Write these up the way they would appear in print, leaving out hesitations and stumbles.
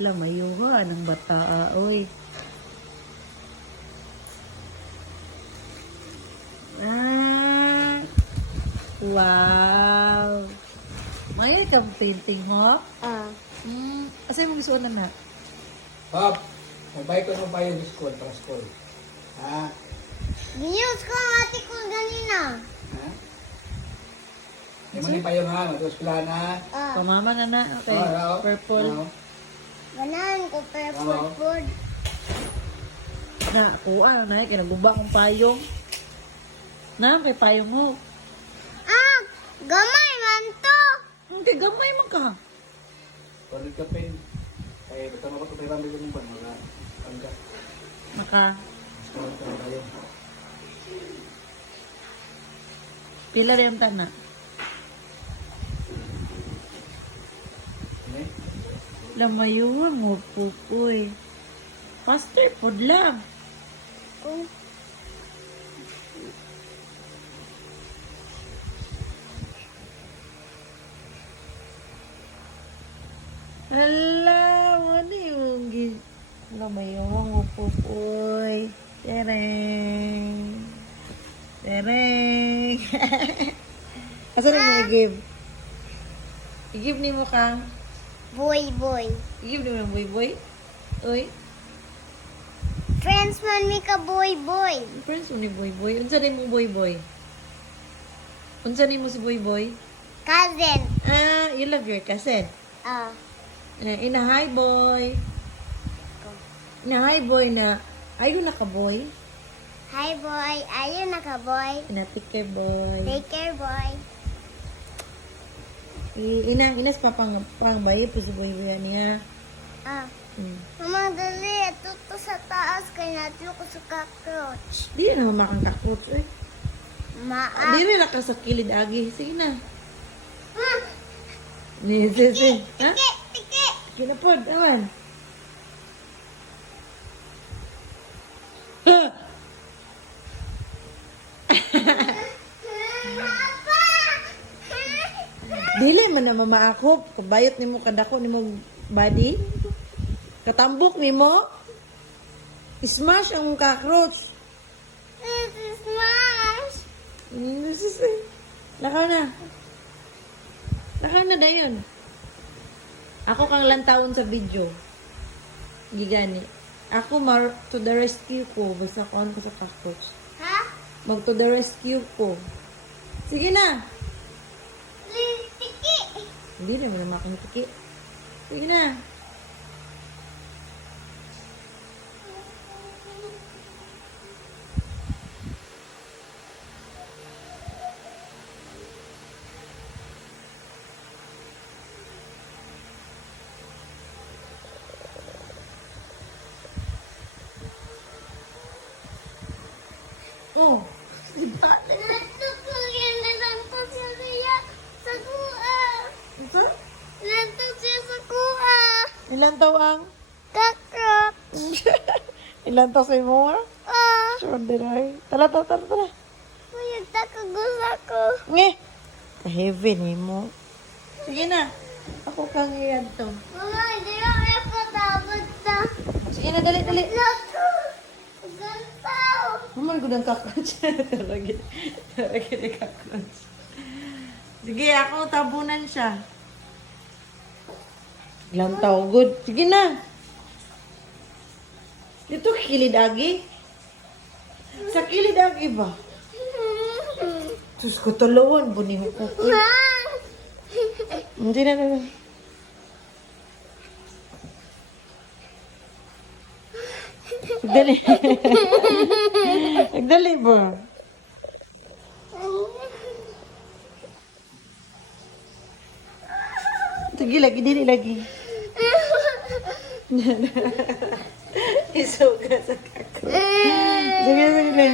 Lamayuha ng bata, oy. Ah, wow. May ka painting mo? Asa mo gusto na? Pop, nabay ko nung bayo sa school, para school. Ha? Ginews ko ang ate ko ganina. Ha? Yung mga payo nga, matuos pila na. Pamama na na. Okay, Oo, purple. oo. Ganan ko purple food. Na, kuha na, kinaguba kong payong. Na, kay payong mo. Gamay man to. Hindi, gamay man ka. Kulit ka pin. Kaya basta mapatutay rami ko ng pan, mga pangga. Maka, School ka tayo. pila rin ang tana. Ano eh? Lamayuha mo, pupoy. Faster food lang. Hala, ano yung lamayuha mo, pupoy. Tereng. Tereng. Asa na mo i-give? I-give ni mo kang. Boy. I-give ni mo ng boy-boy. Uy. Friends man mi ka boy. Friends mo ni boy-boy. Unsa ni mo boy-boy? Unsa ni mo si boy-boy? Cousin. Ah, you love your cousin. Ina hi boy. Ina hi boy na. Ayun na ka boy. Hi boy. Ayun na ka boy. Ina take care boy. Take care boy. Inas pa pang bayi po si boy-boy niya. Mama dali. Ito sa taas kay natin ko sa cockroach. Di na mamakang kakot. Eh. Di rin ka sa kilid agi. Sige na. Ni sisi. Ha? Tiki. Kinapod, awan. Dili man na mamaakop. Kabayot ni mo, kadako ni mo body. Katambok ni mo. Smash ang cockroach. This is smash. Lakaw na. Lakaw na dayon. Ako kang lantawon sa video. Gigani. Ako to the rescue ko. Basta kaon ko sa cockroach. Ha? Mag to the rescue ko. Sige na. Tiki. Hindi naman na makakitiki. Sige na. Oh, diba? Nato ko yan nalanto siya kaya sa kuha. Ito? Nato siya sa kuha. Ilan taw ang? Cockroach. Ilan taw sa imo? Sure, diray. Tala. Kuya, takagusa ko. Nge! Ka-heavy ni mo. Sige na. Ako kang iyan to. Mama, hindi ako patabot na. Sige na, dali. Nato. Gantaw. Naman gudang cockroach. Taragi ni cockroach. Sige, ako tabunan siya. Lantaw, good. Sige na. Dito kilid agi. Sa kilid agi ba? Sus ko tuluan, buning ko. Hindi na. Dali. Nagdali ba? Sige, dili lagi. Isuga sa kako. Sige.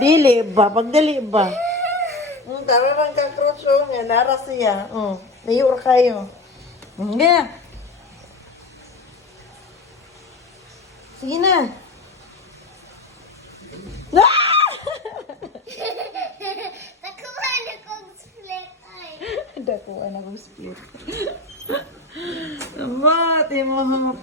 Dili ba? Pagdali ba? Tararang cockroach nga, nara siya. Layur kayo. Sige. Sige na. Takuhan akong split ay. Dakuan akong split. mo.